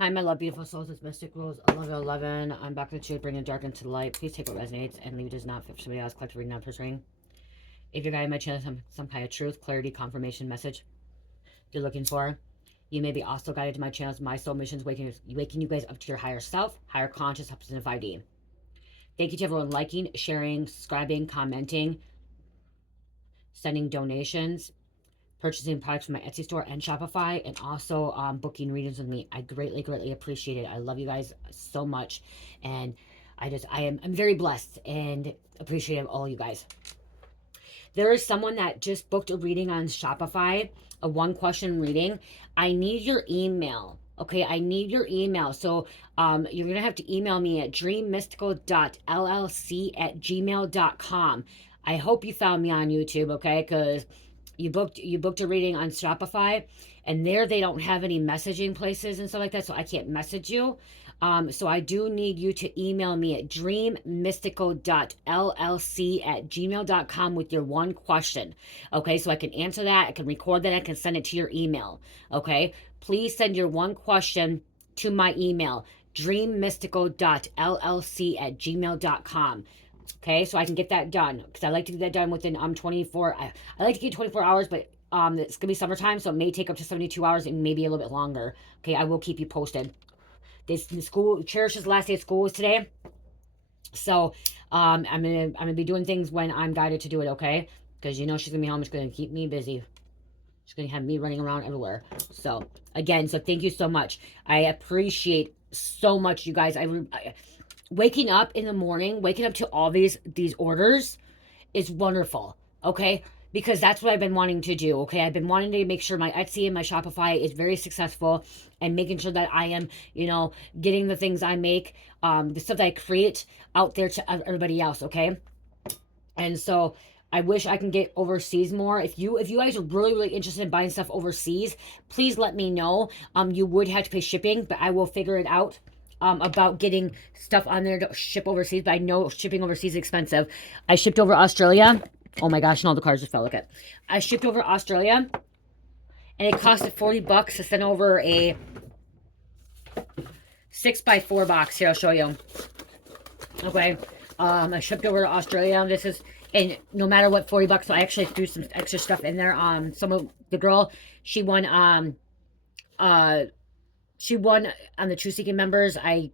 Hi, my love, beautiful souls. It's Mystic Rose 1111. I'm back with the truth, bringing dark into the light. Please take what resonates and leave it does not fit for somebody else. Collective reading, not pursuing. If you're guiding my channel, some kind of truth, clarity, confirmation message you're looking for, you may be also guided to my channels. My soul missions, waking you guys up to your higher self, higher conscious, helps in the 5D. Thank you to everyone liking, sharing, subscribing, commenting, sending donations, purchasing products from my Etsy store and Shopify, and also booking readings with me. I greatly, greatly appreciate it. I love you guys so much, and I'm very blessed and appreciative of all you guys. There is someone that just booked a reading on Shopify, a 1-question reading. I need your email. Okay, I need your email. So you're going to have to email me at DreamMystical.LLC@gmail.com. I hope you found me on YouTube, okay? Because you booked a reading on Shopify, and there they don't have any messaging places and stuff like that, so I can't message you. So I do need you to email me at DreamMystical.LLC@gmail.com with your 1 question. Okay, so I can answer that, I can record that, I can send it to your email. Okay, please send your 1 question to my email, DreamMystical.LLC@gmail.com. Okay, so I can get that done, because I like to get that done within 24. I like to get 24 hours, but it's gonna be summertime, so it may take up to 72 hours and maybe a little bit longer. Okay, I will keep you posted. The school, Cherish's last day of school is today, so I'm gonna be doing things when I'm guided to do it. Okay, because you know she's gonna be home. She's gonna keep me busy. She's gonna have me running around everywhere. So again, so thank you so much. I appreciate so much, you guys. I waking up in the morning, waking up to all these orders is wonderful. Okay, because that's what I've been wanting to do. Okay, I've been wanting to make sure my Etsy and my Shopify is very successful, and making sure that I am, getting the things I make, the stuff that I create out there to everybody else. Okay, and so I wish I can get overseas more. If you guys are really, really interested in buying stuff overseas, please let me know. You would have to pay shipping, but I will figure it out. About getting stuff on there to ship overseas, but I know shipping overseas is expensive. I shipped over Australia. Oh my gosh, and all the cards just fell. Look at. I shipped over Australia, and it costed $40 to send over a 6x4 box. Here, I'll show you. Okay, I shipped over to Australia. This is, and no matter what, $40. So I actually threw some extra stuff in there. Some of the girl, she won on the True Seeking members. I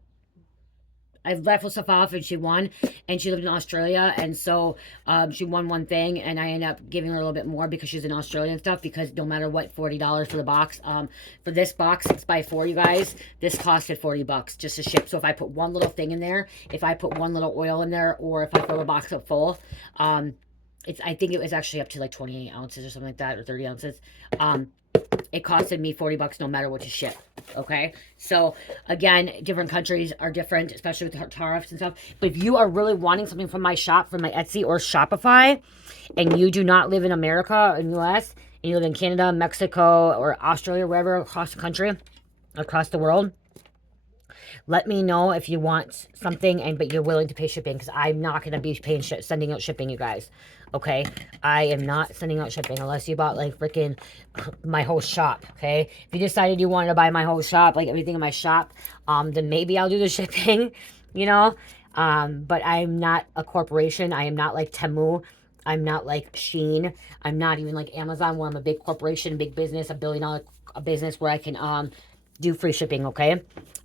raffled stuff off, and she won, and she lived in Australia, and so she won one thing, and I ended up giving her a little bit more because she's in Australia and stuff, because no matter what, $40 for the box. For this box, 6x4, you guys, this costed $40 just to ship. So if I put one little thing in there, if I put one little oil in there, or if I fill the box up full, I think it was actually up to like 28 ounces or something like that, or 30 ounces. It costed me $40 no matter what to ship. Okay, so again, different countries are different, especially with tariffs and stuff. But if you are really wanting something from my shop, from my Etsy or Shopify, and you do not live in America or US, and you live in Canada, Mexico, or Australia, wherever across the country, across the world, let me know if you want something, but you're willing to pay shipping, because I'm not going to be sending out shipping, you guys. Okay, I am not sending out shipping unless you bought like freaking my whole shop. Okay, if you decided you wanted to buy my whole shop, like everything in my shop, then maybe I'll do the shipping. But I'm not a corporation. I am not like Temu. I'm not like Shein. I'm not even like Amazon, where I'm a big corporation, big business, $1 billion business, where I can do free shipping. Okay,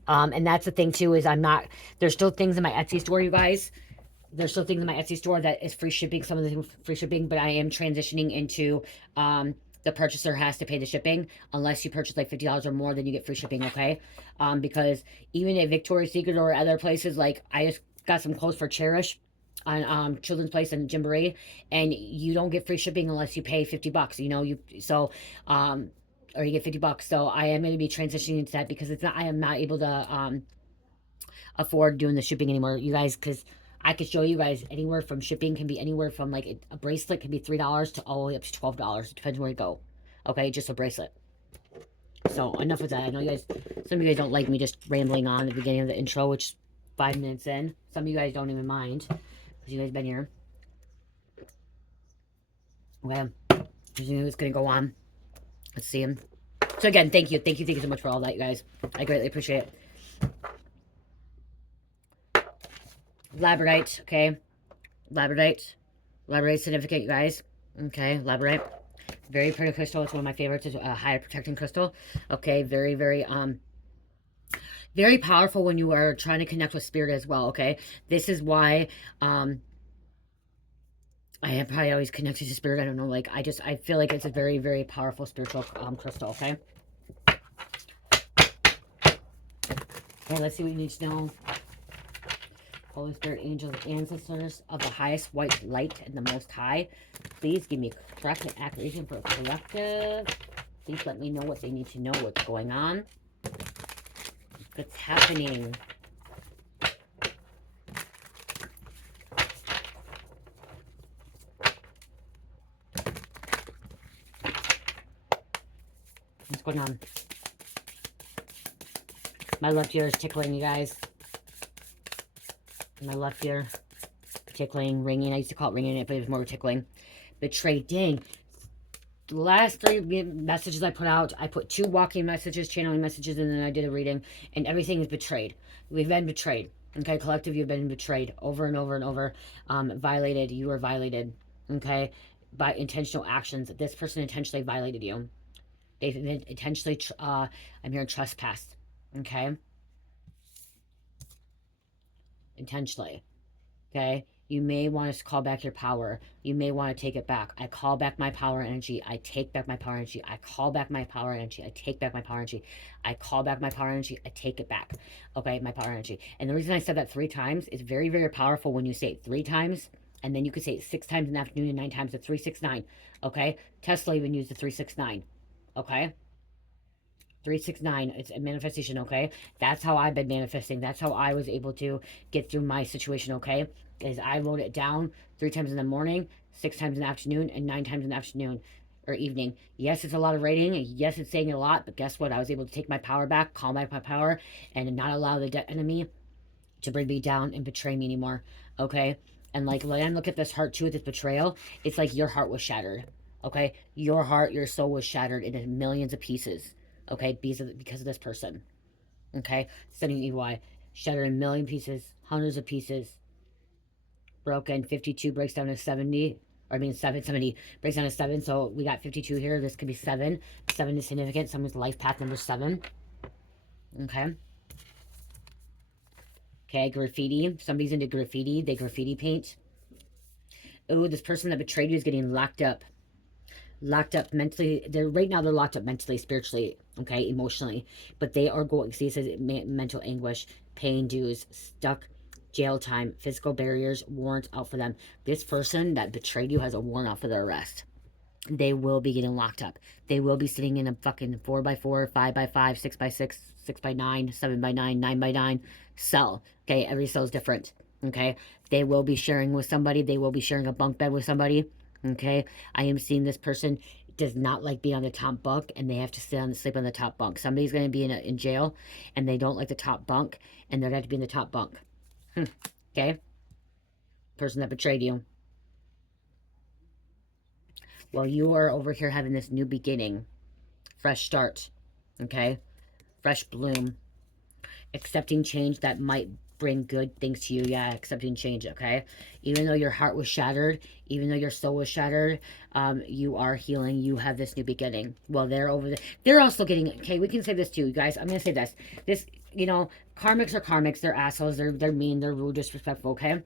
and that's the thing too, is there's still things in my Etsy store, you guys. There's still things in my Etsy store that is free shipping, some of the free shipping, but I am transitioning into the purchaser has to pay the shipping. Unless you purchase like $50 or more, then you get free shipping. Okay, because even at Victoria's Secret or other places, like I just got some clothes for Cherish on Children's Place and Gymboree, and you don't get free shipping unless you pay $50. Or you get $50. So I am going to be transitioning into that, because I am not able to afford doing the shipping anymore, you guys, because I could show you guys anywhere from shipping can be anywhere from like a bracelet can be $3 to all the way up to $12. It depends where you go. Okay, just a bracelet. So enough with that. I know you guys, some of you guys don't like me just rambling on at the beginning of the intro, which is 5 minutes in. Some of you guys don't even mind, because you guys been here. Okay, here's what's gonna go on. Let's see him. So again, thank you. Thank you so much for all that, you guys. I greatly appreciate it. Labradorite, okay? Labradorite. Labradorite significant, you guys. Okay, labradorite. Very pretty crystal. It's one of my favorites. It's a high protecting crystal. Okay, very, very powerful when you are trying to connect with spirit as well, okay? This is why, I am probably always connected to spirit. I don't know, like, I feel like it's a very, very powerful spiritual, crystal, okay? Okay, let's see what you need to know. Holy Spirit, angels, ancestors of the highest white light and the most high, please give me correct and accurate reason for a collective. Please let me know what they need to know, what's going on, what's happening. What's going on? My left ear is tickling, you guys. My left ear, tickling, ringing. I used to call it ringing, but it was more tickling. Betrayed. Dang. The last 3 messages I put out, I put 2 walking messages, channeling messages, and then I did a reading. And everything is betrayed. We've been betrayed. Okay, collective, you've been betrayed over and over and over. Violated. You were violated. Okay, by intentional actions. This person intentionally violated you. They intentionally, I'm hearing trespass. Okay. Intentionally. Okay. You may want to call back your power. You may want to take it back. I call back my power energy. I take back my power energy. I call back my power energy. I take back my power energy. I call back my power energy. I take it back. Okay, my power energy. And the reason I said that 3 times is very, very powerful when you say it 3 times. And then you could say it 6 times in the afternoon and 9 times. The 369. Okay. Tesla even used the 369. Okay. 369, it's a manifestation, okay? That's how I've been manifesting. That's how I was able to get through my situation, okay? Is I wrote it down 3 times in the morning, 6 times in the afternoon, and 9 times in the afternoon or evening. Yes, it's a lot of writing. Yes, it's saying a lot, but guess what? I was able to take my power back, call back my power, and not allow the enemy to bring me down and betray me anymore, okay? And like when I look at this heart too, with this betrayal, it's like your heart was shattered, okay? Your heart, your soul was shattered into millions of pieces, okay? Because of this person, okay? Studying EY, shattered in 1,000,000 pieces, hundreds of pieces, broken. 52 breaks down to 70. Or I mean 770 breaks down to 7. So we got 52 here. This could be 7. 7 is significant. Someone's life path number 7. Okay. Okay, graffiti. Somebody's into graffiti. They graffiti paint. Oh, this person that betrayed you is getting locked up. Locked up mentally. Right now they're locked up mentally, spiritually, okay, emotionally. But they are going, see, it says mental anguish, pain dues, stuck, jail time, physical barriers, warrants out for them. This person that betrayed you has a warrant out for their arrest. They will be getting locked up. They will be sitting in a fucking 4x4, 5x5, 6x6, 6x9, 7x9, 9x9 cell. Okay, every cell is different. Okay, they will be sharing with somebody. They will be sharing a bunk bed with somebody. Okay, I am seeing this person does not like being on the top bunk, and they have to sleep on the top bunk. Somebody's going to be in jail, and they don't like the top bunk, and they're going to have to be in the top bunk. Okay, person that betrayed you. Well, you are over here having this new beginning, fresh start, okay? Fresh bloom, accepting change that might bring good things to you. Yeah, accepting change, okay? Even though your heart was shattered, even though your soul was shattered, you are healing. You have this new beginning. Well, they're over there. They're also getting, okay, we can say this too, you guys. I'm going to say this. This, you know, karmics are karmics. They're assholes. They're mean. They're rude, disrespectful, okay?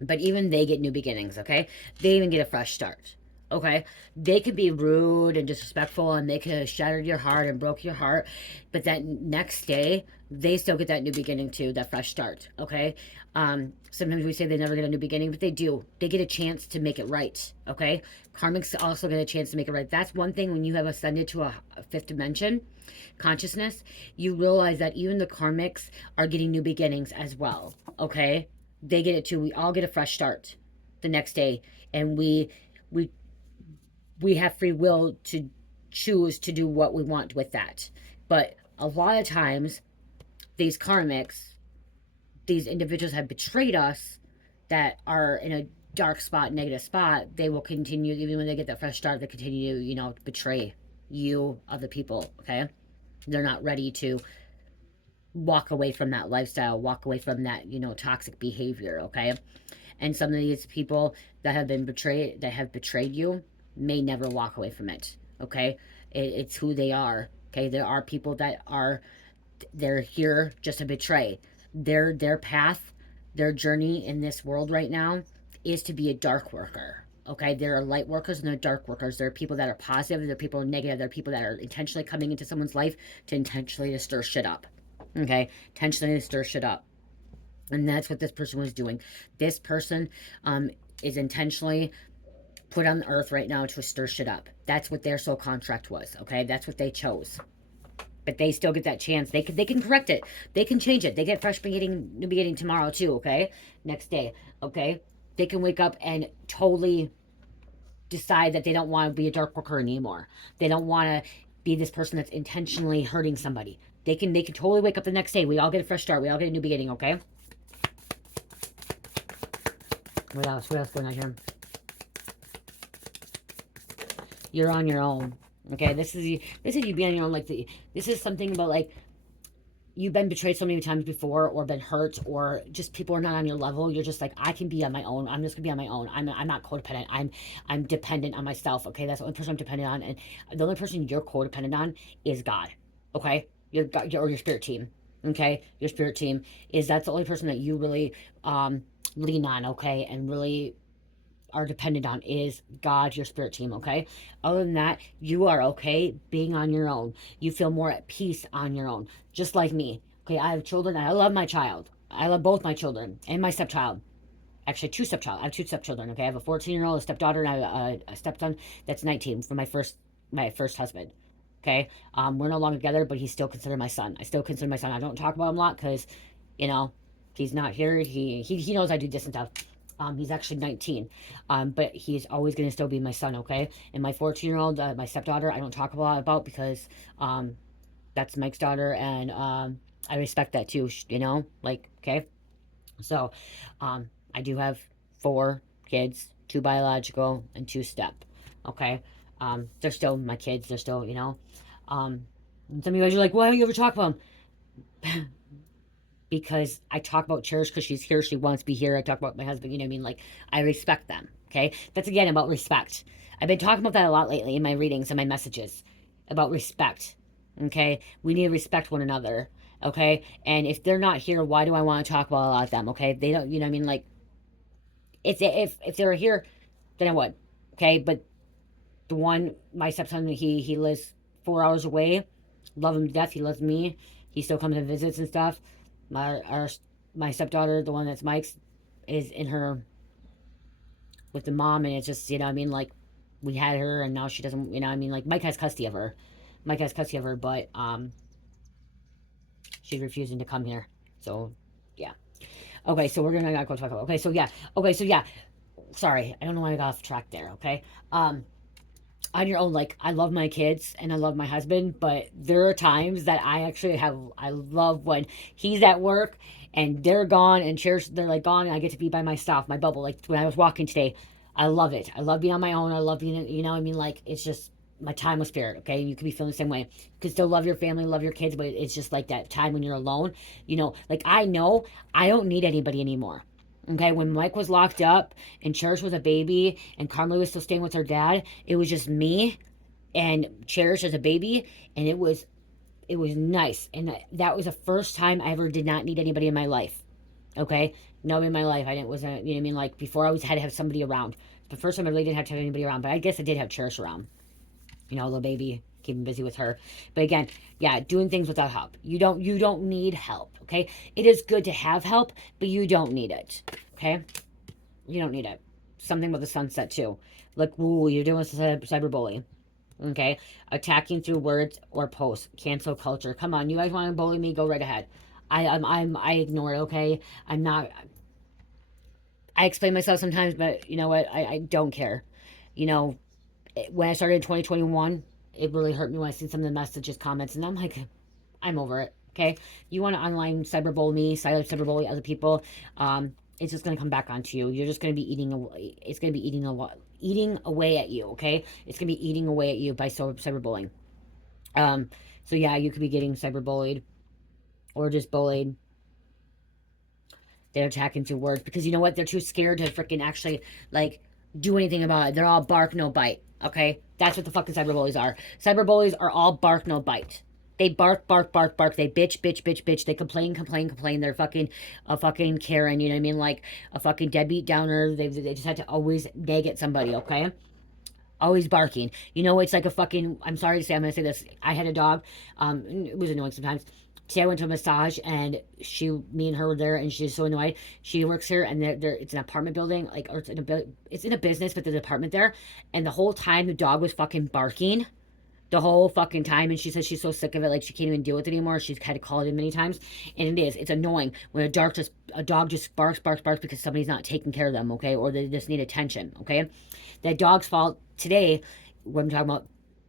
But even they get new beginnings, okay? They even get a fresh start. Okay, they could be rude and disrespectful, and they could have shattered your heart and broke your heart, but that next day they still get that new beginning too, that fresh start. Okay, sometimes we say they never get a new beginning, but they do. They get a chance to make it right. Okay, karmics also get a chance to make it right. That's one thing. When you have ascended to a 5th dimension consciousness, you realize that even the karmics are getting new beginnings as well. Okay, they get it too. We all get a fresh start the next day, and we have free will to choose to do what we want with that. But a lot of times, these karmics, these individuals have betrayed us that are in a dark spot, negative spot. They will continue, even when they get that fresh start, they continue to, betray. you other people, okay? They're not ready to walk away from that lifestyle, walk away from that, you know, toxic behavior, okay? And some of these people that have been betrayed, that have betrayed you, may never walk away from it, okay? It's who they are, okay? There are people that are, they're here just to betray. Their path, their journey in this world right now is to be a dark worker. Okay, there are light workers and there are dark workers. There are people that are positive, there are people negative, there are people that are intentionally coming into someone's life to intentionally to stir shit up. Okay, intentionally to stir shit up. And that's what this person was doing. This person is intentionally put on the earth right now to stir shit up. That's what their soul contract was. Okay, that's what they chose. But they still get that chance. They can correct it. They can change it. They get fresh new beginning tomorrow too. Okay, next day. Okay, they can wake up and totally decide that they don't want to be a dark worker anymore. They don't want to be this person that's intentionally hurting somebody. They can totally wake up the next day. We all get a fresh start. We all get a new beginning. Okay. What else? What else going on here? You're on your own. Okay, this is you being on your own. Like this is something about like you've been betrayed so many times before, or been hurt, or just people are not on your level. You're just like, I can be on my own. I'm just gonna be on my own. I'm not codependent. I'm dependent on myself. Okay, that's the only person I'm dependent on, and the only person you're codependent on is God. Okay, your God or your spirit team. Okay, your spirit team that's the only person that you really lean on. Okay, and really are dependent on is God, your spirit team, okay? Other than that, you are okay being on your own. You feel more at peace on your own, just like me. Okay, I have children. I love my child. I love both my children and my stepchild. Actually, I have two stepchildren, okay? I have a 14-year-old, a stepdaughter, and I have a stepson that's 19 from my first husband. Okay? We're no longer together, but he's still considered my son. I still consider my son. I don't talk about him a lot because, you know, he's not here. He knows I do this and stuff. He's actually 19, but he's always going to still be my son, okay? And my 14-year-old, my stepdaughter, I don't talk a lot about because that's Mike's daughter, and I respect that too, you know? Like, okay? So, I do have 4 kids, 2 biological and 2 step, okay? They're still my kids. They're still, you know? And some of you guys are like, why don't you ever talk about them? Because I talk about Cherish because she's here. She wants to be here. I talk about my husband. You know what I mean? Like, I respect them. Okay? That's, again, about respect. I've been talking about that a lot lately in my readings and my messages. About respect. Okay? We need to respect one another. Okay? And if they're not here, why do I want to talk about a lot of them? Okay? They don't, you know what I mean? Like, if they were here, then I would. Okay? But the one, my stepson, he lives 4 hours away. Love him to death. He loves me. He still comes and visits and stuff. My stepdaughter, the one that's Mike's, is in her with the mom, and it's just, you know what I mean, like, we had her and now she doesn't, you know what I mean, like, Mike has custody of her, but she's refusing to come here. So yeah, okay, so we're gonna go talk about, okay, so yeah, sorry, I don't know why I got off track there. Okay, on your own, like, I love my kids and I love my husband, but there are times that I love when he's at work and they're gone and they're like gone, and I get to be by myself, my bubble. Like when I was walking today, I love it. I love being on my own. I love being, you know what I mean? Like, it's just my time with spirit, okay? You could be feeling the same way. You could still love your family, love your kids, but it's just like that time when you're alone, you know, like, I know I don't need anybody anymore. Okay, when Mike was locked up and Cherish was a baby and Carly was still staying with her dad, it was just me and Cherish as a baby, and it was nice. And that was the first time I ever did not need anybody in my life. Okay, no, in my life I didn't, wasn't, you know what I mean? Like, before I always had to have somebody around. The first time I really didn't have to have anybody around, but I guess I did have Cherish around. You know, little baby, keeping busy with her. But again, yeah, doing things without help. You don't need help, okay? It is good to have help, but you don't need it, okay? You don't need it. Something with the sunset too. Like, ooh, you're doing cyberbully, okay? Attacking through words or posts. Cancel culture. Come on, you guys want to bully me? Go right ahead. I ignore it, okay? I'm not. I explain myself sometimes, but you know what? I don't care. You know, when I started in 2021, it really hurt me when I seen some of the messages, comments, and I'm like, I'm over it. Okay, you want to online cyberbully me, cyberbully other people, it's just gonna come back onto you. You're just gonna be eating away. It's gonna be eating away at you. Okay, it's gonna be eating away at you by cyberbullying. So yeah, you could be getting cyberbullied or just bullied. They're attacking through words because you know what? They're too scared to freaking actually like do anything about it. They're all bark, no bite. Okay? That's what the fucking cyberbullies are. Cyberbullies are all bark, no bite. They bark, bark, bark, bark. They bitch, bitch, bitch, bitch. They complain, complain, complain. They're fucking a fucking Karen, you know what I mean? Like a fucking deadbeat downer. They just had to always nag at somebody, okay? Always barking. You know, it's like a fucking, I'm sorry to say, I'm going to say this. I had a dog. It was annoying sometimes. Today I went to a massage and me and her were there and she's so annoyed. She works here and it's an apartment building, like, or it's in a business, but there's an apartment there. And the whole time the dog was fucking barking the whole fucking time, and she says she's so sick of it, like she can't even deal with it anymore. She's had to call it in many times, and it's annoying when a dog just barks, barks, barks because somebody's not taking care of them, okay, or they just need attention, okay. That dog's fault today. What I'm talking about,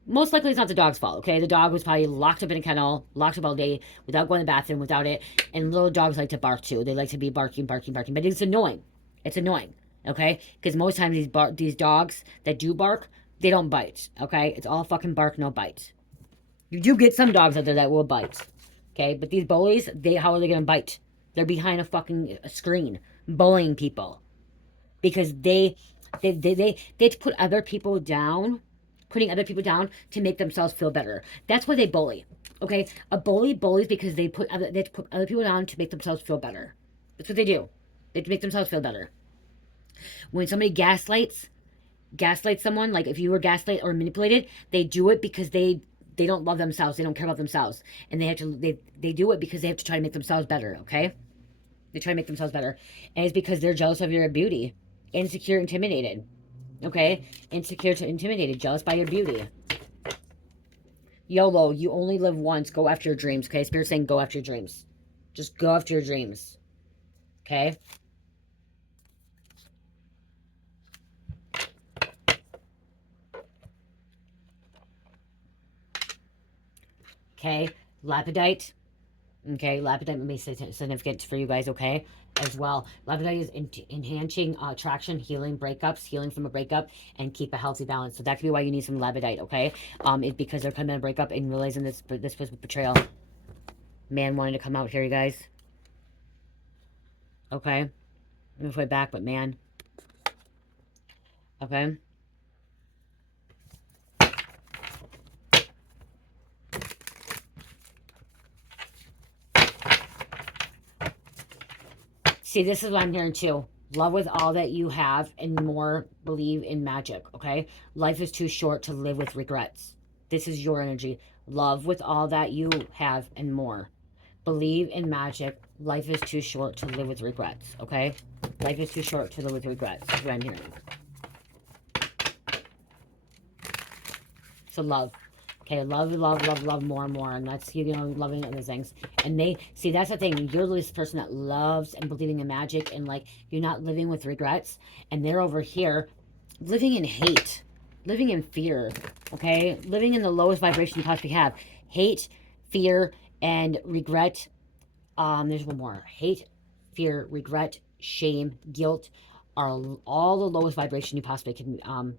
most likely it's not the dog's fault, okay. The dog was probably locked up in a kennel, locked up all day without going to the bathroom, without it. And little dogs like to bark too. They like to be barking, barking, barking, but it's annoying. It's annoying, okay, because most times these dogs that do bark, they don't bite, okay? It's all fucking bark, no bite. You do get some dogs out there that will bite, okay? But these bullies, how are they gonna bite? They're behind a fucking screen, bullying people, because they put other people down, putting other people down to make themselves feel better. That's why they bully, okay? A bully bullies because they put other people down to make themselves feel better. That's what they do. They make themselves feel better. When somebody gaslights someone, like if you were gaslighted or manipulated, they do it because they don't love themselves, they don't care about themselves, and they do it because they have to try to make themselves better, okay. They try to make themselves better, and it's because they're jealous of your beauty. Insecure, intimidated, okay. Insecure to intimidated, jealous by your beauty. YOLO, you only live once. Go after your dreams, okay. Spirit's saying go after your dreams. Just go after your dreams, okay. Okay, Labradorite. Okay, Labradorite may be significant for you guys, okay, as well. Labradorite is enhancing attraction, healing breakups, healing from a breakup, and keep a healthy balance. So that could be why you need some Labradorite, okay? Because they're coming in a breakup and realizing this was betrayal. Man wanted to come out here, you guys. Okay, I'm gonna put it back, but man. Okay. See, this is what I'm hearing too. Love with all that you have and more. Believe in magic, okay? Life is too short to live with regrets. This is your energy. Love with all that you have and more. Believe in magic. Life is too short to live with regrets, okay? Life is too short to live with regrets. That's what I'm hearing. So love. Okay, love, love, love, love more and more. And that's, you know, loving other things. And see, that's the thing. You're this person that loves and believing in magic. And, like, you're not living with regrets. And they're over here living in hate. Living in fear. Okay? Living in the lowest vibration you possibly have. Hate, fear, and regret. There's one more. Hate, fear, regret, shame, guilt are all the lowest vibration you possibly can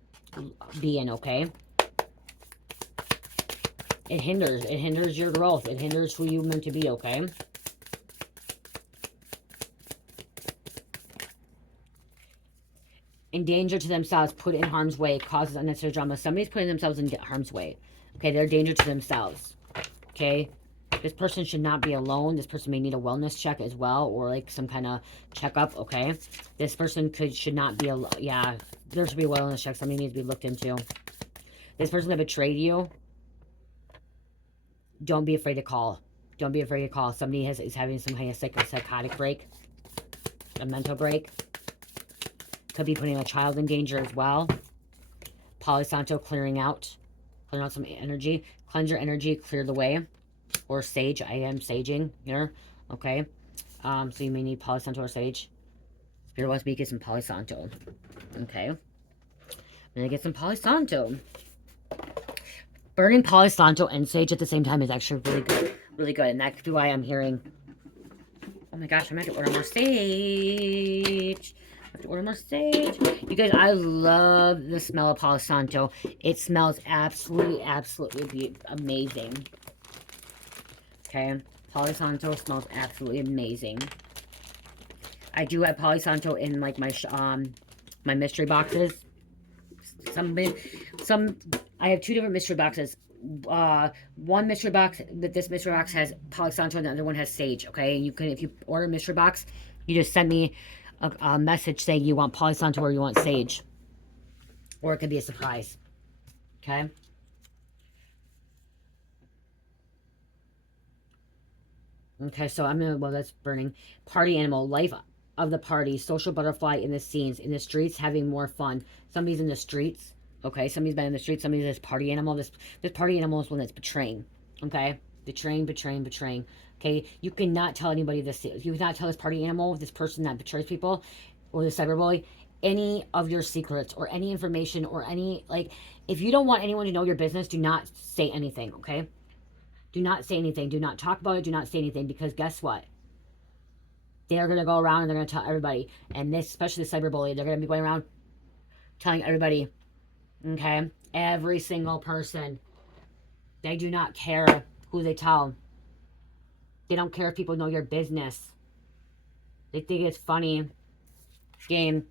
be in, okay? It hinders your growth. It hinders who you're meant to be, okay? In danger to themselves, put in harm's way, causes unnecessary drama. Somebody's putting themselves in harm's way. Okay, they're a danger to themselves. Okay? This person should not be alone. This person may need a wellness check as well, or like some kind of checkup, okay? This person should not be alone. Yeah, there should be a wellness check. Somebody needs to be looked into. This person that betrayed you, don't be afraid to call. Don't be afraid to call. Somebody is having some kind of psychotic break. A mental break. Could be putting a child in danger as well. Palo Santo, clearing out. Clearing out some energy. Cleanse your energy, clear the way. Or sage. I am saging here. Okay. So you may need Palo Santo or sage. Spirit wants me to get some Palo Santo. Okay. I'm going to get some Palo Santo. Burning Palo Santo and sage at the same time is actually really good. Really good. And that could be why I'm hearing... Oh my gosh, I'm going to order more sage. Order more sage. You guys, I love the smell of Palo Santo. It smells absolutely amazing. Okay, Palo Santo smells absolutely amazing. I do have Palo Santo in like my mystery boxes. I have 2 different mystery boxes. One mystery box, this mystery box has Palo Santo, and the other one has sage. Okay, and you can, if you order a mystery box, you just send me a message saying you want Palo Santo or you want sage, or it could be a surprise. Okay. Okay, so I'm gonna, well, that's burning. Party animal, life of the party, social butterfly in the scenes, in the streets, having more fun. Somebody's in the streets. Okay, somebody's been in the streets. Somebody's this party animal. This party animal is one that's betraying. Okay, betraying. Okay, you cannot tell anybody this. You cannot tell this party animal, this person that betrays people, or the cyberbully, any of your secrets or any information or any, like, if you don't want anyone to know your business, do not say anything. Okay. Do not say anything. Do not talk about it. Do not say anything, because guess what? They're going to go around and they're going to tell everybody. And this, especially the cyberbully, they're going to be going around telling everybody, okay? Every single person. They do not care who they tell. They don't care if people know your business. They think it's funny. Game.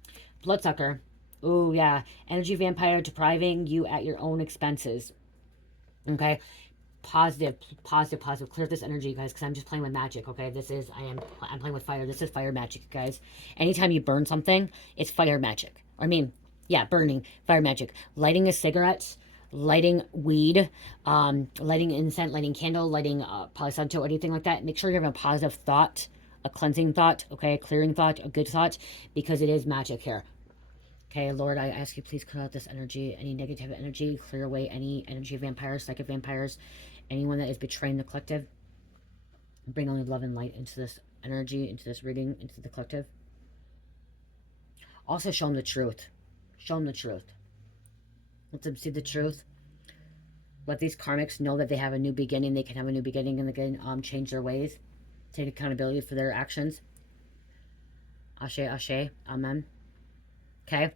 Bloodsucker. Oh, yeah. Energy vampire depriving you at your own expenses. Okay? Positive. Clear this energy, guys, because I'm just playing with magic. Okay, I'm playing with fire. This is fire magic, guys. Anytime you burn something, it's fire magic. I mean, yeah, burning, fire magic. Lighting a cigarette, lighting weed, lighting incense, lighting candle, lighting Palo Santo, anything like that. Make sure you have a positive thought, a cleansing thought, okay, a clearing thought, a good thought, because it is magic here. Okay, Lord, I ask you, please cut out this energy, any negative energy, clear away any energy vampires, psychic vampires, anyone that is betraying the collective. Bring only love and light into this energy, into this reading, into the collective. Also, show them the truth. Show them the truth. Let them see the truth. Let these karmics know that they have a new beginning. They can have a new beginning and they can change their ways. Take accountability for their actions. Ashe, ashe, amen. Okay?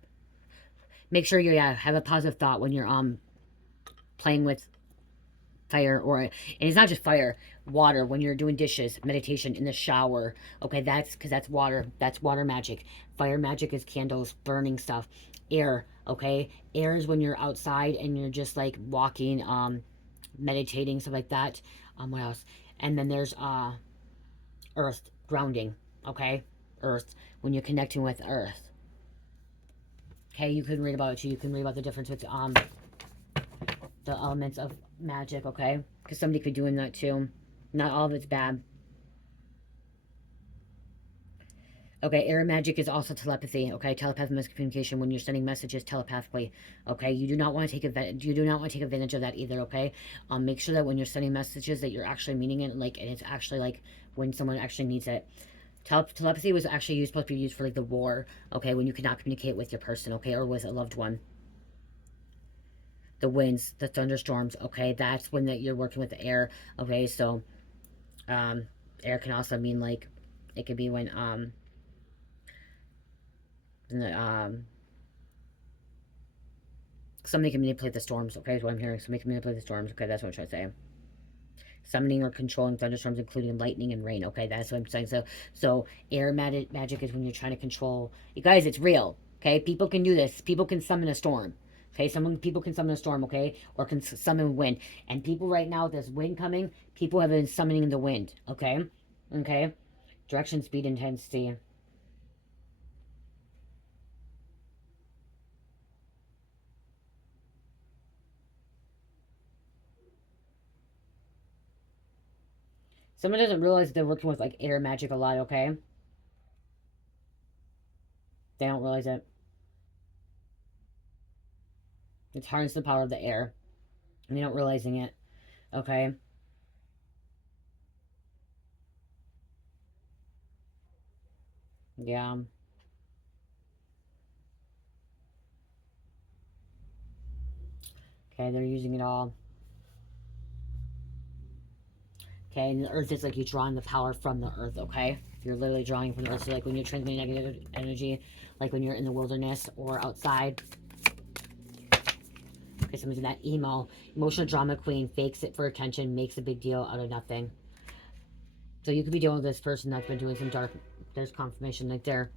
Make sure you have a positive thought when you're playing with fire, or, and it's not just fire, water, when you're doing dishes, meditation, in the shower. Okay, that's because that's water magic. Fire magic is candles, burning stuff. Air, okay, air is when you're outside and you're just like walking, meditating, stuff like that. What else? And then there's earth, grounding. Okay, earth, when you're connecting with earth. Okay, you can read about it too. You can read about the difference with the elements of magic, okay? Because somebody could be doing that too. Not all of it's bad. Okay, air magic is also telepathy, okay? Telepathic communication, when you're sending messages telepathically, okay? You do not want to take advantage of that either, okay? Make sure that when you're sending messages that you're actually meaning it, like, and it's actually like when someone actually needs it. Telepathy was actually supposed to be used for like the war, okay? When you cannot communicate with your person, okay? Or with a loved one. The winds, the thunderstorms, okay? That's when you're working with the air, okay? So, air can also mean like, it could be when, somebody can manipulate the storms, okay? Is what I'm hearing. Somebody can manipulate the storms, okay? That's what I'm trying to say. Summoning or controlling thunderstorms, including lightning and rain, okay? That's what I'm saying. So air magic is when you're trying to control. You guys, it's real, okay? People can do this. People can summon a storm. Okay, people can summon a storm, okay? Or can summon wind. And people right now, there's wind coming. People have been summoning the wind, okay? Okay? Direction, speed, intensity. Someone doesn't realize they're working with, like, air magic a lot, okay? They don't realize it. It's harness the power of the air. And they don't realizing it, okay? Yeah. Okay, they're using it all. Okay, and the earth is like you drawing the power from the earth, okay? You're literally drawing from the earth. So like when you're transmitting negative energy, like when you're in the wilderness or outside. Okay, somebody's in that emotional drama queen, fakes it for attention, makes a big deal out of nothing. So you could be dealing with this person that's been doing some dark, there's confirmation right there.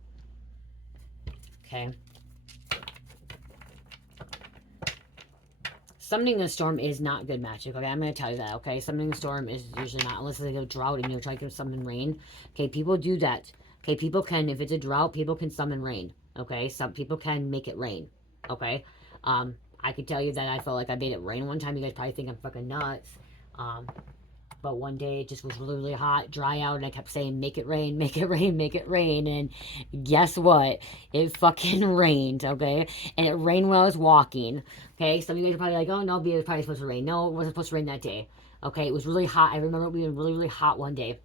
Okay. Summoning a storm is not good magic, okay? I'm going to tell you that, okay? Summoning a storm is usually not, unless it's like a drought and you're trying to summon rain. Okay, people do that. Okay, people can, if it's a drought, people can summon rain, okay? Some people can make it rain, okay? I could tell you that I felt like I made it rain one time. You guys probably think I'm fucking nuts. But one day it just was really, really hot, dry out, and I kept saying, make it rain, make it rain, make it rain. And guess what? It fucking rained, okay? And it rained while I was walking, okay? Some of you guys are probably like, oh, no, it was probably supposed to rain. No, it wasn't supposed to rain that day, okay? It was really hot. I remember it being really, really hot one day.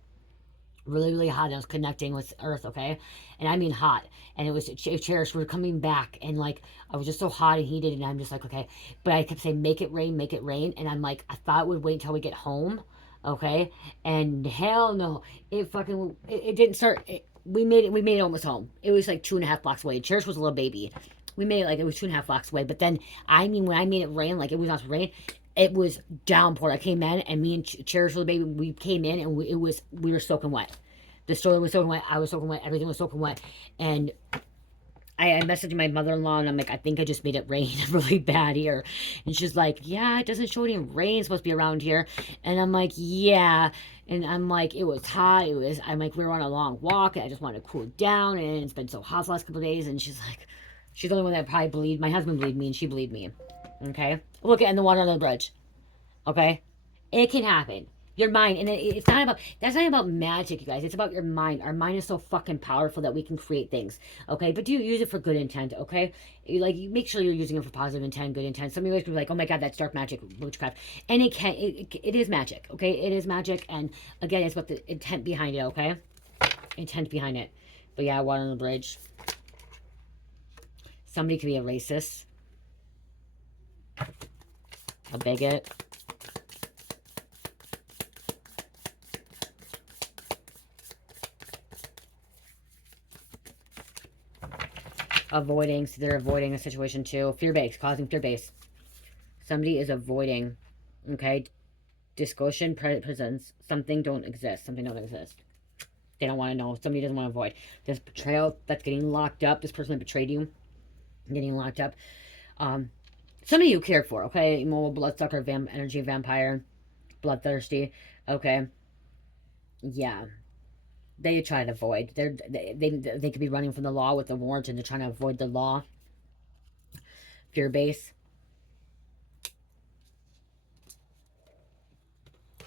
Really, really hot. And I was connecting with Earth, okay? And I mean hot. And it was chairs were coming back, and like I was just so hot and heated, and I'm just like, okay. But I kept saying, make it rain, make it rain. And I'm like, I thought it would wait until we get home, okay? And hell no, it didn't start. We made it almost home. It was like 2.5 blocks away. Cherish was a little baby. We made it like it was 2.5 blocks away. But then, I mean, when I made it rain, like it was not rain, it was downpour. I came in, and me and Cherish was the baby. We came in, and we were soaking wet. The store was soaking wet. I was soaking wet. Everything was soaking wet. And I messaged my mother-in-law, and I'm like, I think I just made it rain really bad here. And she's like, yeah, it doesn't show any rain supposed to be around here. And I'm like, yeah. And I'm like, it was hot. I'm like, we were on a long walk, and I just wanted to cool down, and it's been so hot the last couple of days. And she's like, she's the only one that probably believed. My husband believed me, and she believed me. Okay? Look at the water under the bridge. Okay? It can happen. Your mind, and it's not about, that's not about magic, you guys. It's about your mind. Our mind is so fucking powerful that we can create things, okay? But do use it for good intent, okay? You make sure you're using it for positive intent, good intent. Some of you guys can be like, oh my god, that's dark magic, witchcraft. And it is magic, okay? It is magic, and again, it's what the intent behind it, okay? Intent behind it. But yeah, water on the bridge. Somebody could be a racist, a bigot. Avoiding, so they're avoiding a situation too. Fear-based, causing fear-based. Somebody is avoiding, okay? Discussion presents something don't exist. Something don't exist. They don't want to know. Somebody doesn't want to avoid. This betrayal that's getting locked up. This person that betrayed you, getting locked up. Somebody you cared for, okay? Immobile, bloodsucker, energy vampire, bloodthirsty, okay? Yeah. They try to avoid. They could be running from the law with the warrant, and they're trying to avoid the law. Fear base.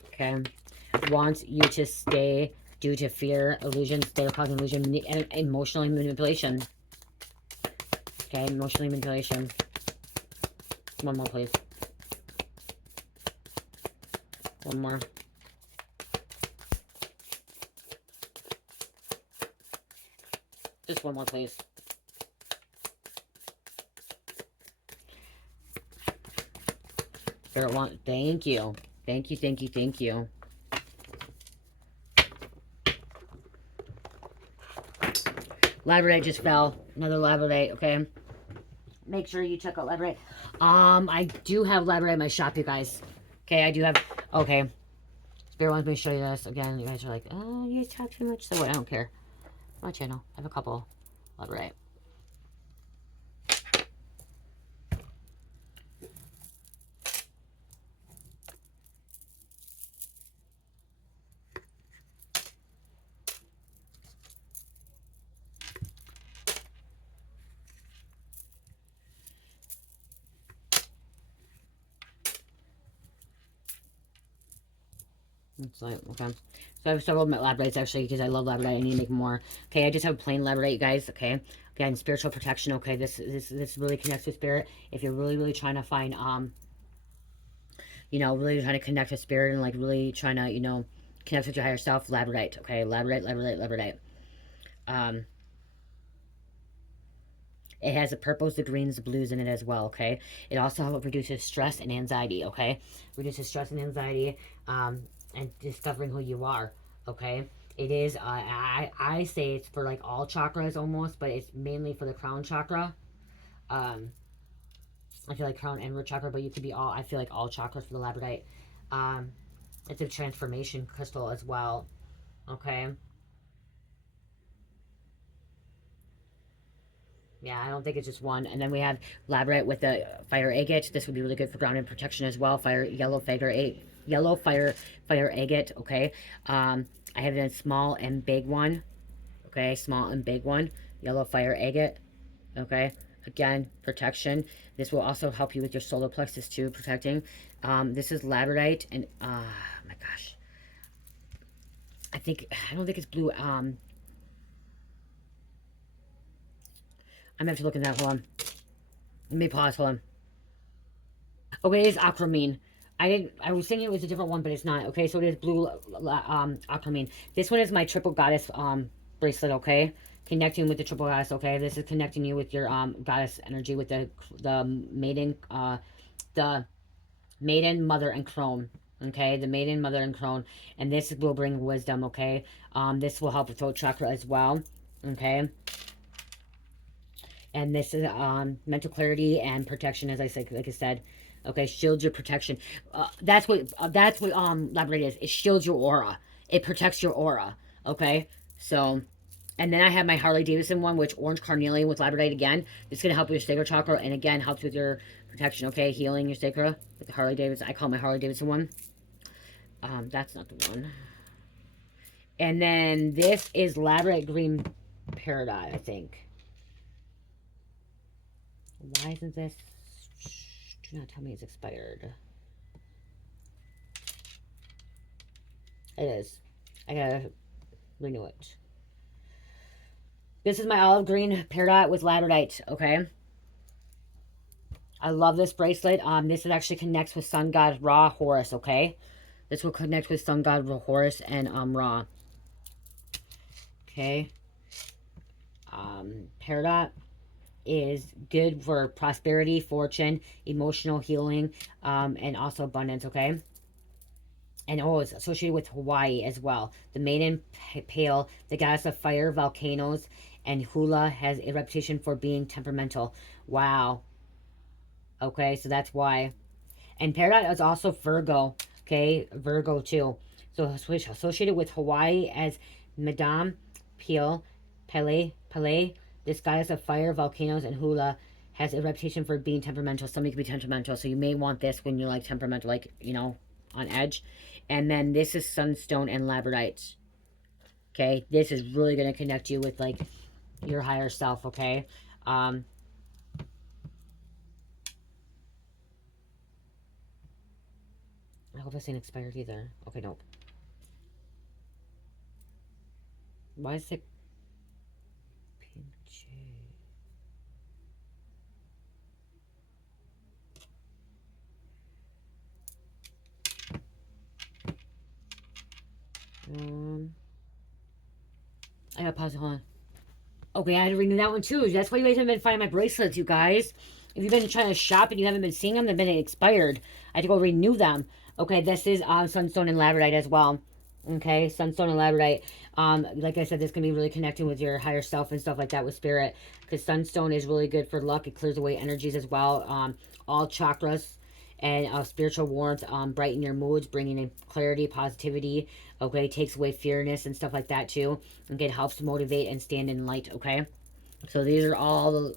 Okay. Wants you to stay due to fear, illusions. They're causing illusion, and emotional manipulation. Okay, emotional manipulation. One more, please. One more. Just one more, please. Spirit one. Thank you. Thank you, thank you, thank you. Labradorite just fell. Another Labradorite, okay? Make sure you check out Labradorite. I do have Labradorite in my shop, you guys. Okay, I do have... Okay. Spirit wants me to show you this. Again, you guys are like, oh, you guys talk too much. So what? I don't care. My channel. I have a couple. Labradorite. It's like, okay. So I have several Labradorites actually because I love Labradorite. I need to make more. Okay, I just have a plain Labradorite, you guys. Okay. Again, spiritual protection. Okay, this really connects with spirit. If you're really trying to find you know, really trying to connect with spirit and like really trying to, you know, connect with your higher self, Labradorite. Okay, Labradorite. It has the purples, the greens, the blues in it as well, okay? It also reduces stress and anxiety, okay? Reduces stress and anxiety. and discovering who you are, okay? It is, I say it's for like all chakras almost, but it's mainly for the crown chakra. I feel like crown and root chakra, but you could be all, I feel like all chakras for the Labradorite. It's a transformation crystal as well, okay? Yeah, I don't think it's just one. And then we have Labradorite with the fire agate. This would be really good for ground and protection as well. Yellow fire agate. Okay. I have it in small and big one. Okay, small and big one. Yellow fire agate. Okay. Again, protection. This will also help you with your solar plexus too, protecting. This is Labradorite, and my gosh, I don't think it's blue. I'm gonna have to look in that. Hold on. Let me pause. Hold on. Okay, it is aquamarine. I was thinking it was a different one, but it's not. Okay, so it is blue aquamarine. This one is my triple goddess bracelet, okay? Connecting with the triple goddess, okay? This is connecting you with your goddess energy with the the maiden, mother, and crone. Okay, the maiden, mother, and crone. And this will bring wisdom, okay? This will help with throat chakra as well. Okay. And this is mental clarity and protection, as I said, like I said. Okay, shields your protection. That's what Labradorite is. It shields your aura. It protects your aura. Okay, so, and then I have my Harley Davidson one, which orange carnelian with Labradorite again. It's gonna help with your sacral chakra, and again helps with your protection. Okay, healing your sacra with the Harley Davidson. I call my Harley Davidson one. That's not the one. And then this is Labradorite green peridot, I think. Why isn't this? Do not tell me it's expired. It is. I gotta renew it. This is my olive green peridot with Labradorite, okay? I love this bracelet. This actually connects with Sun God Ra Horus, okay? This will connect with Sun God Horus and Ra. Okay. Peridot is good for prosperity, fortune, emotional healing, and also abundance, okay? And it's associated with Hawaii as well. The maiden pale, the goddess of fire, volcanoes, and hula has a reputation for being temperamental. Wow. Okay, so that's why. And Peridot is also Virgo. Okay, Virgo too. So associated with Hawaii as Madame Pele, this goddess of fire, volcanoes, and hula has a reputation for being temperamental. Somebody can be temperamental, so you may want this when you're like temperamental, like, you know, on edge. And then this is Sunstone and Labradorite. Okay, this is really going to connect you with like your higher self, okay? I hope this ain't expired either. Okay, nope. Why is it PG? I gotta pause it, hold on. Okay, I had to renew that one too. That's why you guys haven't been finding my bracelets, you guys. If you've been trying to shop and you haven't been seeing them, they've been expired. I had to go renew them. Okay, this is Sunstone and Labradorite as well. Okay, Sunstone and Labradorite. Like I said, this can be really connecting with your higher self and stuff like that with spirit. Because Sunstone is really good for luck. It clears away energies as well. All chakras and spiritual warmth, brighten your moods, bringing in clarity, positivity. Okay, takes away fearness and stuff like that too. Okay, it helps to motivate and stand in light. Okay, so these are all the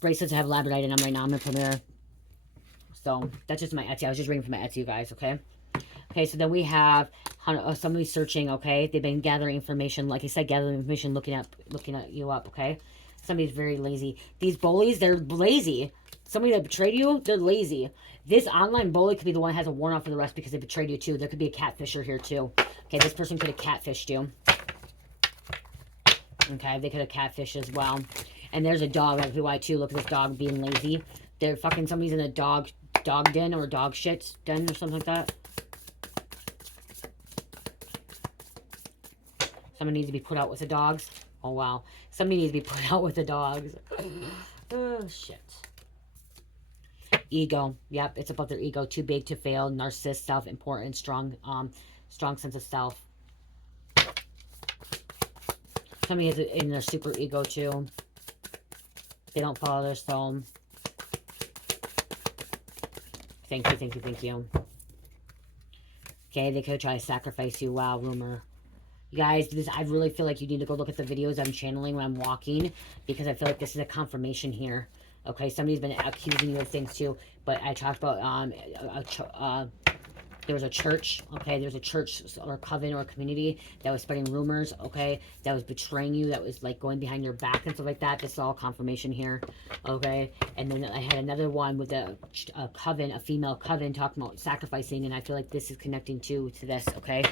bracelets that have Labradorite in them right now. I'm gonna put them there. So that's just my Etsy. I was just reading from my Etsy, you guys. Okay. Okay, so then we have somebody searching. Okay, they've been gathering information. Like I said, gathering information, looking at you up. Okay, somebody's very lazy. These bullies, they're lazy. Somebody that betrayed you, they're lazy. This online bully could be the one that has a warrant out for the rest because they betrayed you too. There could be a catfisher here too. Okay, this person could have catfished you. Okay, they could have catfished as well. And there's a dog. That could be why too. Look at this dog being lazy. They're fucking, somebody's in a dog den or dog shit den or something like that. Someone needs to be put out with the dogs. Oh, wow. Somebody needs to be put out with the dogs. Oh, shit. Ego. Yep, it's about their ego. Too big to fail. Narcissist, self-important, strong sense of self. Somebody is in their super ego too. They don't follow their soul. Thank you, thank you, thank you. Okay, they could try to sacrifice you. Wow, rumor. You guys, I really feel like you need to go look at the videos I'm channeling when I'm walking, because I feel like this is a confirmation here. Okay, somebody's been accusing you of things too, but I talked about there was a church, okay, there's a church or a coven or a community that was spreading rumors, okay, that was betraying you, that was like going behind your back and stuff like that. This is all confirmation here, okay. And then I had another one with a coven, a female coven, talking about sacrificing, and I feel like this is connecting to this, okay.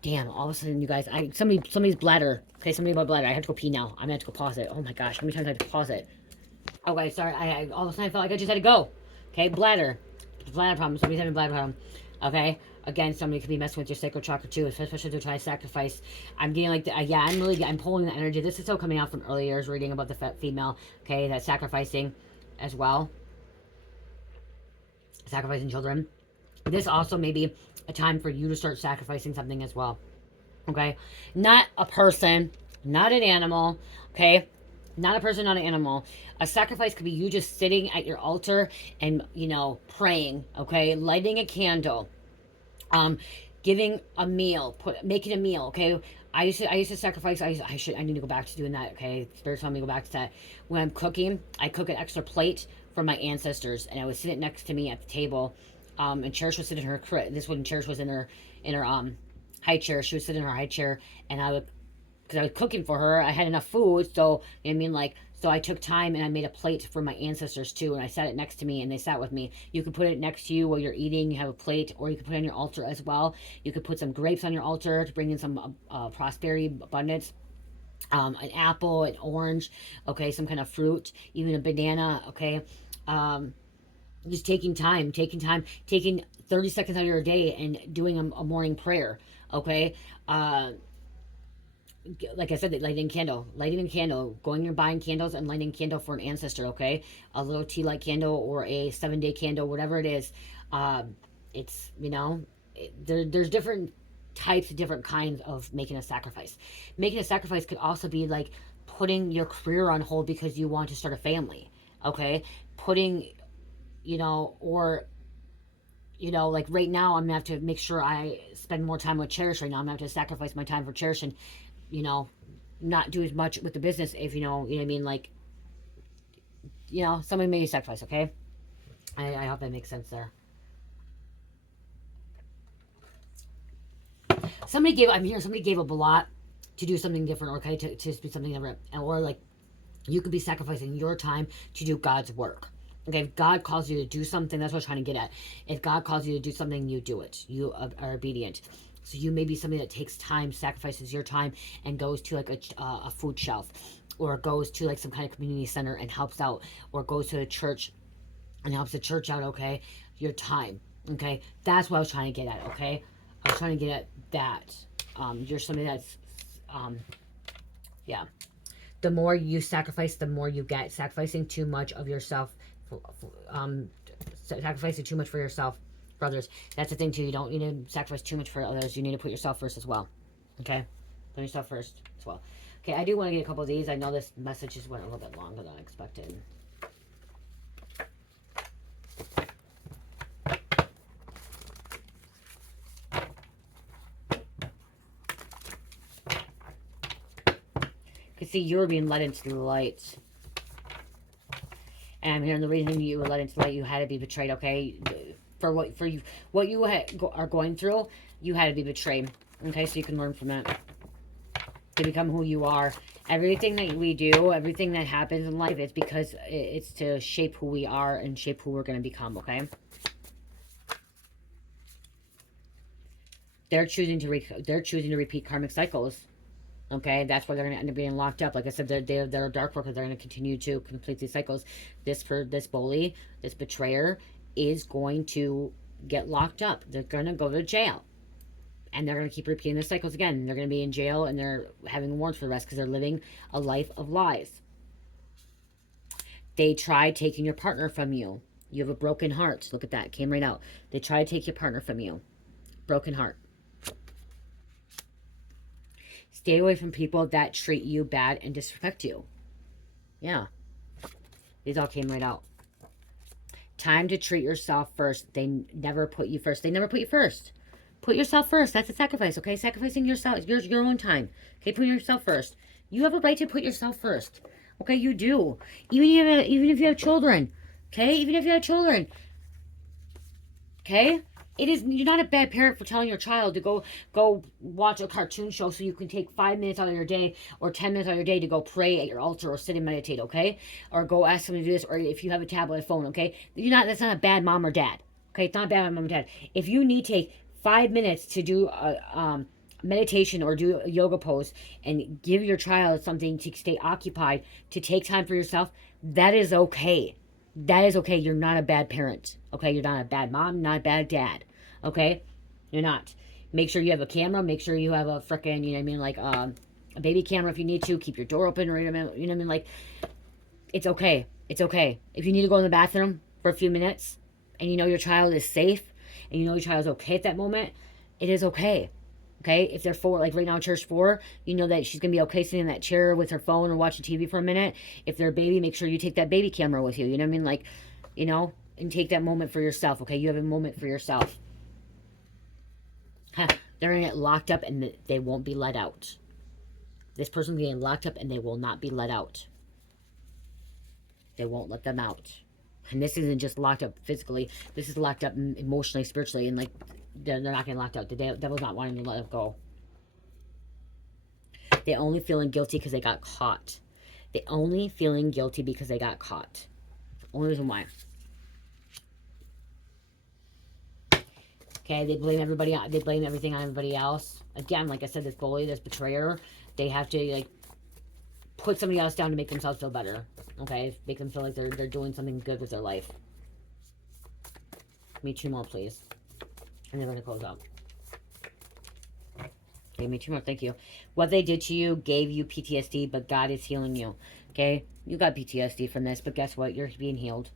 Damn, all of a sudden, you guys, somebody's bladder. Okay, somebody about bladder. I have to go pee now. I'm gonna have to go pause it. Oh my gosh, how many times I have to pause it? Okay, sorry, I all of a sudden I felt like I just had to go. Okay, bladder. Bladder problem. Somebody's having a bladder problem. Okay, again, somebody could be messing with your sacral chakra too, especially if they're trying to sacrifice. I'm getting like, yeah, I'm pulling the energy. This is still coming out from earlier years reading about the female, okay, that's sacrificing as well. Sacrificing children. This also may be a time for you to start sacrificing something as well. Okay, not a person, not an animal. Okay, not a person, not an animal. A sacrifice could be you just sitting at your altar and, you know, praying. Okay, lighting a candle, giving a meal, making a meal. Okay, I used to sacrifice. I need to go back to doing that. Okay, Spirit told me to go back to that. When I'm cooking, I cook an extra plate for my ancestors, and I would sit it next to me at the table. And Cherish would sit in her this one. Cherish was in her high chair. She would sit in her high chair, and because I was cooking for her, I had enough food, so, you know what I mean, like, so I took time and I made a plate for my ancestors too, and I sat it next to me and they sat with me. You could put it next to you while you're eating, you have a plate, or you could put it on your altar as well. You could put some grapes on your altar to bring in some prosperity, abundance. An apple, an orange, okay, some kind of fruit, even a banana, okay. Just taking 30 seconds out of your day and doing a morning prayer, okay. Like I said, lighting a candle, going and buying candles and lighting a candle for an ancestor, okay? A little tea light candle or a 7-day candle, whatever it is. It's, you know, there's different types, different kinds of making a sacrifice. Making a sacrifice could also be like putting your career on hold because you want to start a family, okay? Putting, you know, or, you know, like right now, I'm gonna have to make sure I spend more time with Cherish right now. I'm gonna have to sacrifice my time for Cherish and, you know, not do as much with the business if, you know what I mean, like, you know, somebody made a sacrifice, okay? I hope that makes sense there. Somebody gave up a lot to do something different, okay, to do something different, or like, you could be sacrificing your time to do God's work. Okay, if God calls you to do something, that's what I'm trying to get at. If God calls you to do something, you do it. You are obedient. So you may be somebody that takes time, sacrifices your time, and goes to like a food shelf, or goes to like some kind of community center and helps out, or goes to a church and helps the church out, okay? Your time, okay? That's what I was trying to get at, okay? I was trying to get at that. You're somebody that's, yeah. The more you sacrifice, the more you get. Sacrificing too much of yourself, sacrificing too much for yourself, for others. That's the thing too. You don't need to sacrifice too much for others. You need to put yourself first as well. Okay, put yourself first as well. Okay, I do want to get a couple of these. I know this message just went a little bit longer than I expected. See, you were being led into the light, and I'm hearing the reason you were led into the light. You had to be betrayed, okay? What you are going through, you had to be betrayed, okay? So you can learn from it to become who you are. Everything that we do, everything that happens in life, it's because it's to shape who we are and shape who we're going to become, okay? They're choosing to repeat karmic cycles. Okay, that's why they're going to end up being locked up. Like I said, they're dark workers. They're going to continue to complete these cycles. This bully, this betrayer, is going to get locked up. They're going to go to jail, and they're going to keep repeating the cycles again. They're going to be in jail, and they're having warrants for the rest because they're living a life of lies. They tried taking your partner from you. You have a broken heart. Look at that. Came right out. They tried to take your partner from you. Broken heart. Stay away from people that treat you bad and disrespect you. Yeah. These all came right out. Time to treat yourself first. They never put you first. They never put you first. Put yourself first. That's a sacrifice, okay? Sacrificing yourself, your own time. Okay, put yourself first. You have a right to put yourself first. Okay, you do. Even if you have children. Okay? Even if you have children. Okay? You're not a bad parent for telling your child to go watch a cartoon show so you can take 5 minutes out of your day or 10 minutes out of your day to go pray at your altar or sit and meditate, okay? Or go ask someone to do this, or if you have a tablet or phone, okay? That's not a bad mom or dad. Okay, it's not bad mom or dad. If you need to take 5 minutes to do a meditation or do a yoga pose and give your child something to stay occupied, to take time for yourself, that is okay. That is okay. You're not a bad parent. Okay, you're not a bad mom, not a bad dad. Okay, you're not. Make sure you have a camera. Make sure you have a frickin', you know what I mean, like a baby camera if you need to. Keep your door open, or you know what I mean, like it's okay. It's okay. If you need to go in the bathroom for a few minutes, and you know your child is safe, and you know your child's okay at that moment, it is okay. Okay, if they're 4, like right now, church 4, you know that she's gonna be okay sitting in that chair with her phone or watching TV for a minute. If they're a baby, make sure you take that baby camera with you. You know what I mean? Like, you know, and take that moment for yourself. Okay, you have a moment for yourself. Huh. They're gonna get locked up and they won't be let out. This person's getting locked up and they will not be let out. They won't let them out. And this isn't just locked up physically. This is locked up emotionally, spiritually, and like they're not getting locked out. The devil's not wanting to let them go. They're only feeling guilty because they got caught. They're only feeling guilty because they got caught. Only reason why. Okay, they blame everybody. They blame everything on everybody else. Again, like I said, this bully, this betrayer, they have to like put somebody else down to make themselves feel better. Okay, make them feel like they're doing something good with their life. Give me 2 more, please. And they're going to close up. Okay, me 2 more. Thank you. What they did to you gave you PTSD, but God is healing you. Okay? You got PTSD from this, but guess what? You're being healed.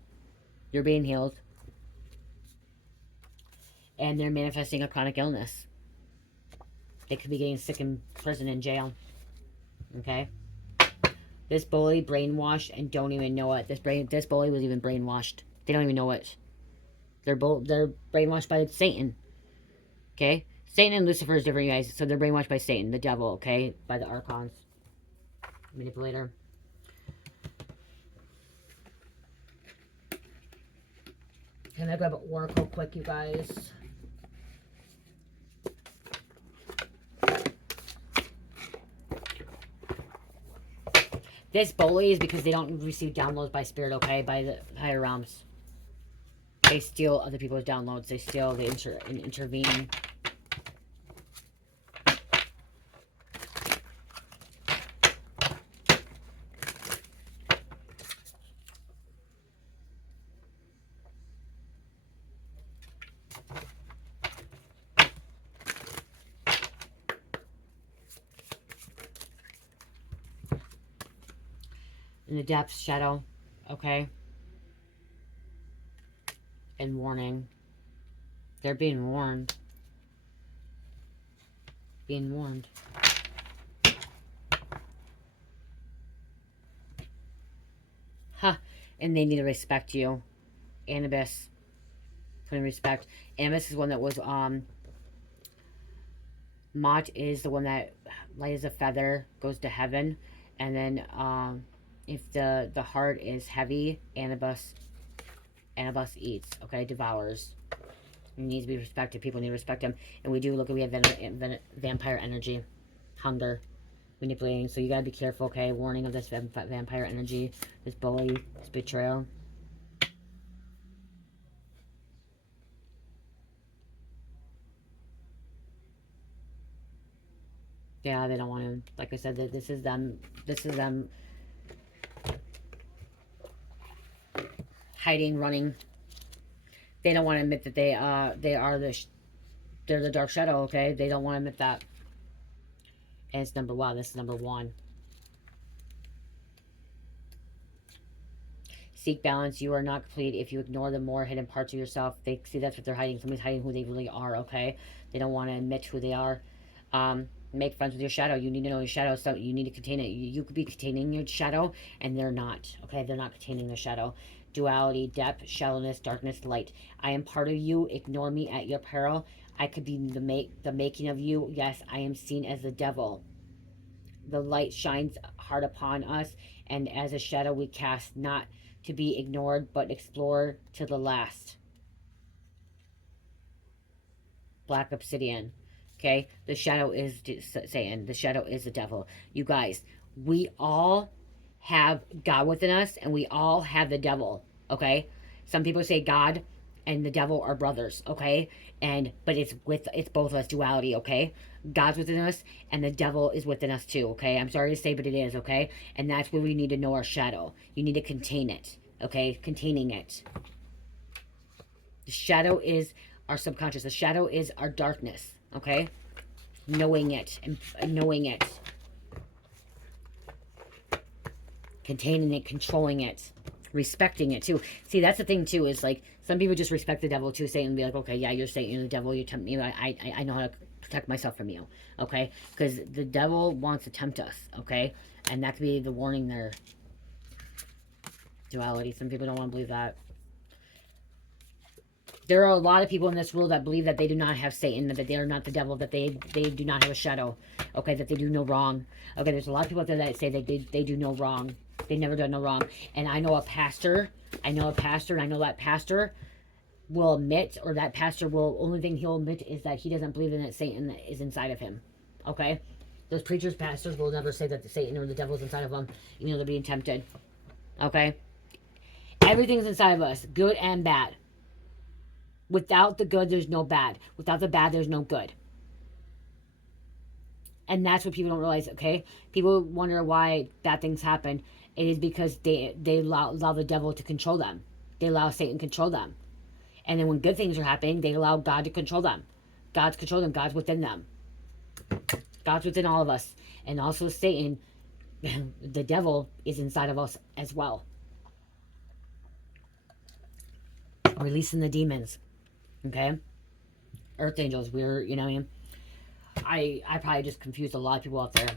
You're being healed. And they're manifesting a chronic illness. They could be getting sick in prison and jail. Okay? This bully brainwashed and don't even know it. This bully was even brainwashed. They don't even know it. They're brainwashed by Satan. Okay? Satan and Lucifer is different, you guys. So they're brainwashed by Satan, the devil, okay? By the archons. Manipulator. Can I grab an oracle quick, you guys? This bully is because they don't receive downloads by spirit, okay? By the higher realms. They steal other people's downloads. They steal, they intervene. In the depths, shadow, okay? And warning. They're being warned. Being warned. Huh. And they need to respect you. Anubis. Put in respect. Anubis is one that was, Mott is the one that light as a feather, goes to heaven. And then, if the heart is heavy, Anubis eats, okay, devours. He needs to be respected. People need to respect him. And we do, look, we have vampire energy, hunger, manipulating. So you gotta be careful, okay? Warning of this vampire energy, this bully, this betrayal. Yeah, they don't want to, like I said, that this is them hiding, running. They don't want to admit that they're the dark shadow, okay? They don't want to admit that. And it's this is number 1. Seek balance. You are not complete if you ignore the more hidden parts of yourself. They see that's what they're hiding. Somebody's hiding who they really are, okay? They don't want to admit who they are. Make friends with your shadow. You need to know your shadow, so you need to contain it. You could be containing your shadow, and they're not, okay? They're not containing their shadow. Duality, depth, shallowness, darkness, light. I am part of you. Ignore me at your peril. I could be the making of you. Yes, I am seen as the devil. The light shines hard upon us, and as a shadow we cast, not to be ignored, but explore to the last. Black obsidian. Okay? The shadow is Satan. The shadow is the devil. You guys, we all have God within us, and we all have the devil. Okay? Some people say God and the devil are brothers, okay? But it's both of us, duality, okay? God's within us and the devil is within us too, okay? I'm sorry to say, but it is, okay? And that's where we need to know our shadow. You need to contain it, okay? Containing it. The shadow is our subconscious. The shadow is our darkness, okay? Knowing it and knowing it. Containing it, controlling it, respecting it too. See, that's the thing too, is like some people just respect the devil too, Satan, and be like, okay, yeah, you're Satan, you're the devil, you tempt me, I know how to protect myself from you, okay? Because the devil wants to tempt us, okay? And that could be the warning there. Duality. Some people don't want to believe that. There are a lot of people in this world that believe that they do not have Satan, that they are not the devil, that they do not have a shadow, okay, that they do no wrong. Okay, there's a lot of people out there that say that they do no wrong. They never done no wrong. And I know a pastor, and I know that pastor will admit, or that pastor will, only thing he'll admit is that he doesn't believe in that Satan is inside of him. Okay? Those preachers, pastors will never say that the Satan or the devil is inside of them, even though they're being tempted. Okay? Everything's inside of us, good and bad. Without the good, there's no bad. Without the bad, there's no good. And that's what people don't realize, okay? People wonder why bad things happen. It is because they allow the devil to control them. They allow Satan to control them. And then when good things are happening, they allow God to control them. God's control them. God's within them. God's within all of us. And also Satan, the devil, is inside of us as well. Releasing the demons. Okay? Earth angels, we're, you know what I mean? I probably just confused a lot of people out there.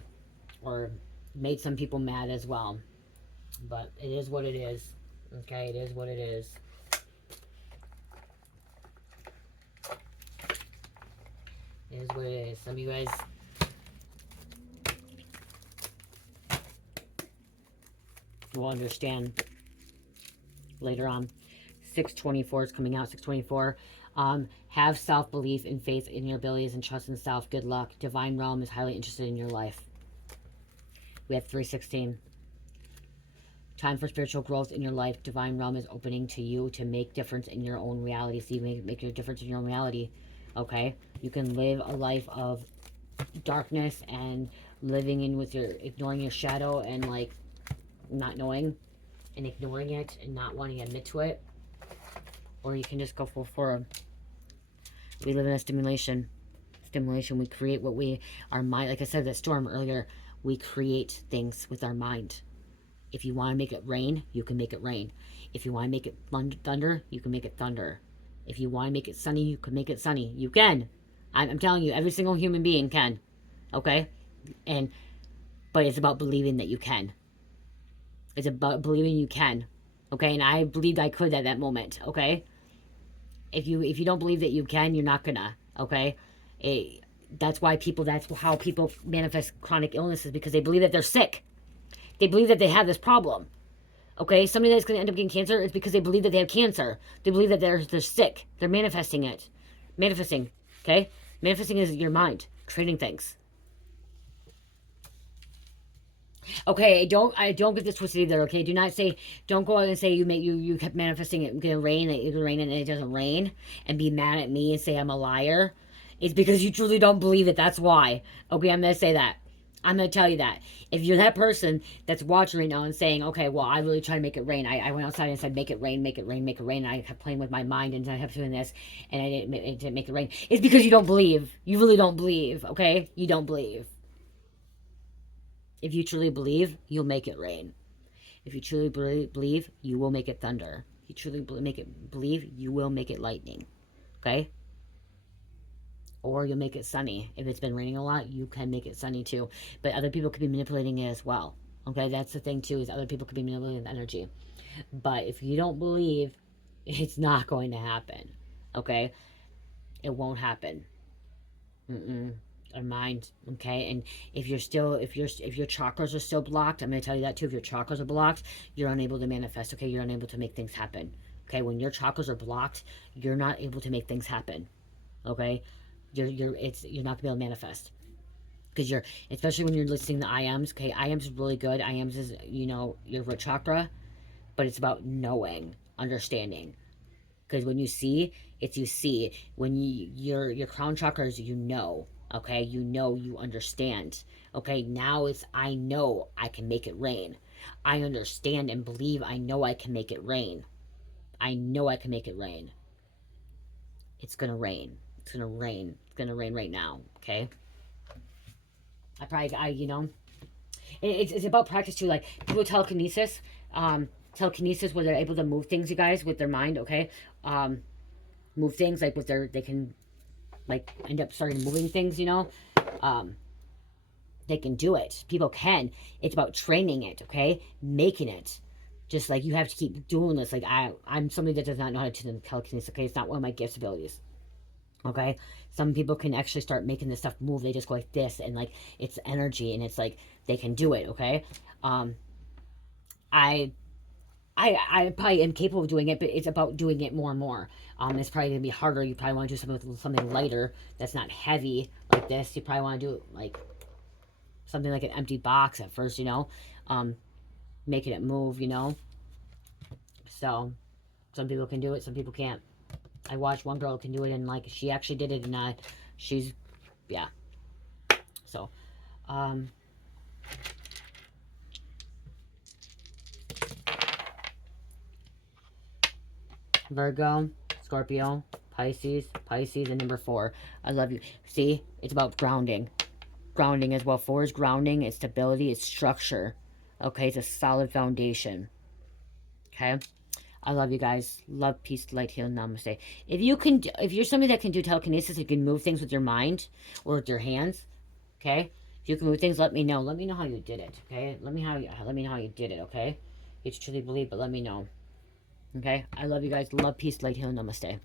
Or made some people mad as well. But it is what it is. Okay? It is what it is. It is what it is. Some of you guys will understand later on. 624 is coming out. 624. Have self-belief and faith in your abilities and trust in self. Good luck. Divine Realm is highly interested in your life. We have 316. Time for spiritual growth in your life. Divine Realm is opening to you to make difference in your own reality. So you make your difference in your own reality. Okay? You can live a life of darkness and living in with your, ignoring your shadow and like not knowing and ignoring it and not wanting to admit to it. Or you can just go full forward. We live in a stimulation. We create what our mind, like I said, that storm earlier, we create things with our mind. If you want to make it rain, you can make it rain. If you want to make it thunder, you can make it thunder. If you want to make it sunny, you can make it sunny. You can. I'm telling you, every single human being can. Okay? But it's about believing that you can. It's about believing you can. Okay? And I believed I could at that moment. Okay? If you don't believe that you can, you're not gonna. Okay? That's how people manifest chronic illnesses, because they believe that they're sick. They believe that they have this problem. Okay? Somebody that's going to end up getting cancer is because they believe that they have cancer. They believe that they're sick. They're manifesting it. Manifesting. Okay? Manifesting is your mind creating things. Okay, I don't get this twisted either. Okay, do not say, don't go out and say you kept manifesting it gonna rain, it can rain and it doesn't rain, and be mad at me and say I'm a liar. It's because you truly don't believe it. That's why. Okay, I'm gonna say that. I'm gonna tell you that. If you're that person that's watching right now and saying, okay, well, I really tried to make it rain. I went outside and said, make it rain, make it rain, make it rain. And I kept playing with my mind and I kept doing this, and it didn't make it rain. It's because you don't believe. You really don't believe. Okay, you don't believe. If you truly believe, you'll make it rain. If you truly believe, you will make it thunder. If you truly believe, you will make it lightning. Okay? Or you'll make it sunny. If it's been raining a lot, you can make it sunny too. But other people could be manipulating it as well. Okay? That's the thing too, is other people could be manipulating the energy. But if you don't believe, it's not going to happen. Okay? It won't happen. Our mind, okay? And if your chakras are still blocked, I'm going to tell you that too. If your chakras are blocked, you're unable to manifest, okay? You're unable to make things happen. Okay? When your chakras are blocked, you're not able to make things happen. Okay? You're not going to be able to manifest. Because especially when you're listening to IMs, okay? IMs is really good. IMs is, your root chakra, but it's about knowing, understanding. Because when you see, it's you see. When your crown chakra is okay? You understand. Okay, now it's I know I can make it rain. I understand and believe I know I can make it rain. I know I can make it rain. It's gonna rain. It's gonna rain. It's gonna rain right now, okay? It's about practice too. Like, people telekinesis, telekinesis where they're able to move things, you guys, with their mind, okay? Move things, like, they can, like, end up starting moving things, they can do it. People can. It's about training it, okay? Making it. Just like you have to keep doing this. Like, I'm somebody that does not know how to do telekinesis, okay? It's not one of my gifts abilities. Okay? Some people can actually start making this stuff move. They just go like this, and like it's energy, and it's like they can do it, okay? I probably am capable of doing it, but it's about doing it more and more. It's probably gonna be harder. You probably want to do something with something lighter that's not heavy like this. You probably want to do like something like an empty box at first, making it move, So some people can do it, some people can't. I watched one girl can do it, and like she actually did it, and she's, yeah. So, Virgo, Scorpio, Pisces, and number 4. I love you. See, it's about grounding. Grounding as well. 4 is grounding, it's stability, it's structure. Okay, it's a solid foundation. Okay? I love you guys. Love, peace, light, healing, namaste. If you're somebody that can do telekinesis, you can move things with your mind or with your hands, okay? If you can move things, let me know. Let me know how you did it, okay? Let me know how you did it, okay? You truly believe, but let me know. Okay? I love you guys. Love, peace, light, healing, namaste.